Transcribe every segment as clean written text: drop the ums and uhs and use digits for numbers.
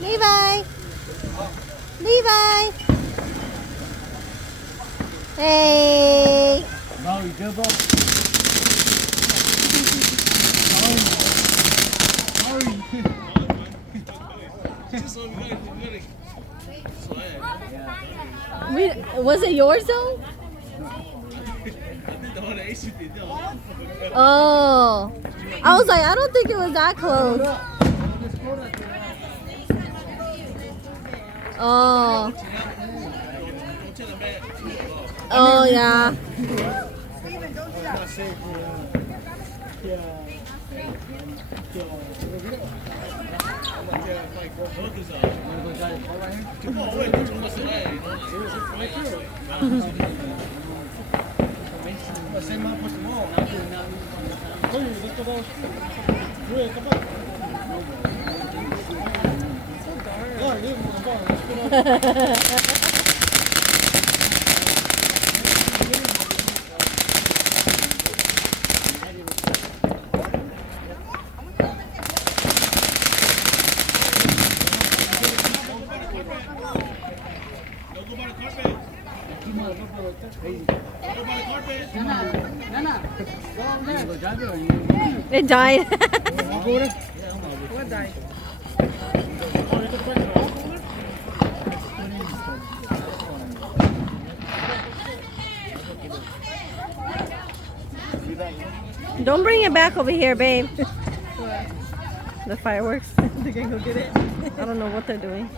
Levi! Levi! Hey! Now you give up. Was it yours though? Oh. I was like, I don't think it was that close. Oh. Oh, yeah. It died. What died? Don't bring it back over here, babe. The fireworks. They're gonna go get it. I don't know what they're doing.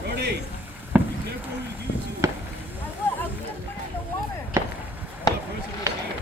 Brody, be careful who you give it to. I was gonna put it in the water. That person was there.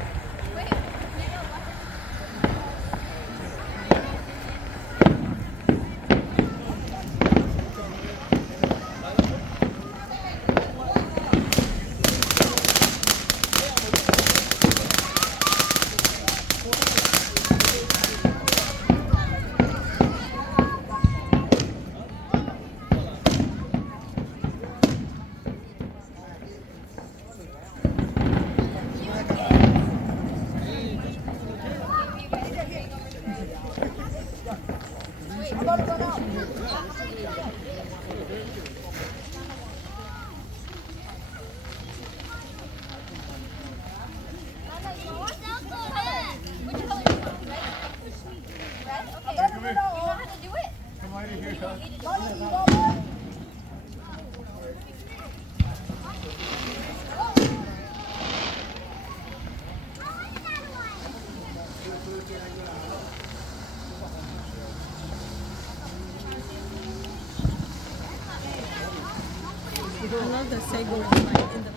I love the Segos like in the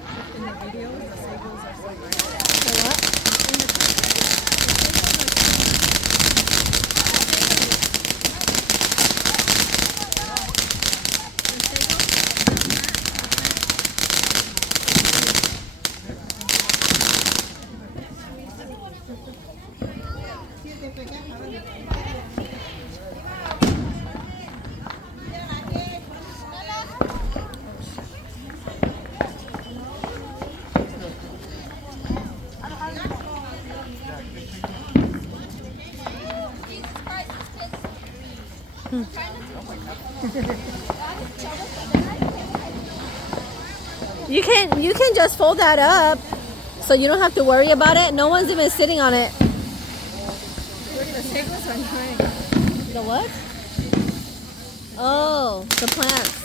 videos. The Segos are so nice. The what? You can just fold that up so you don't have to worry about it. No one's even sitting on it. The sagos are nice. The what? Oh, the plants.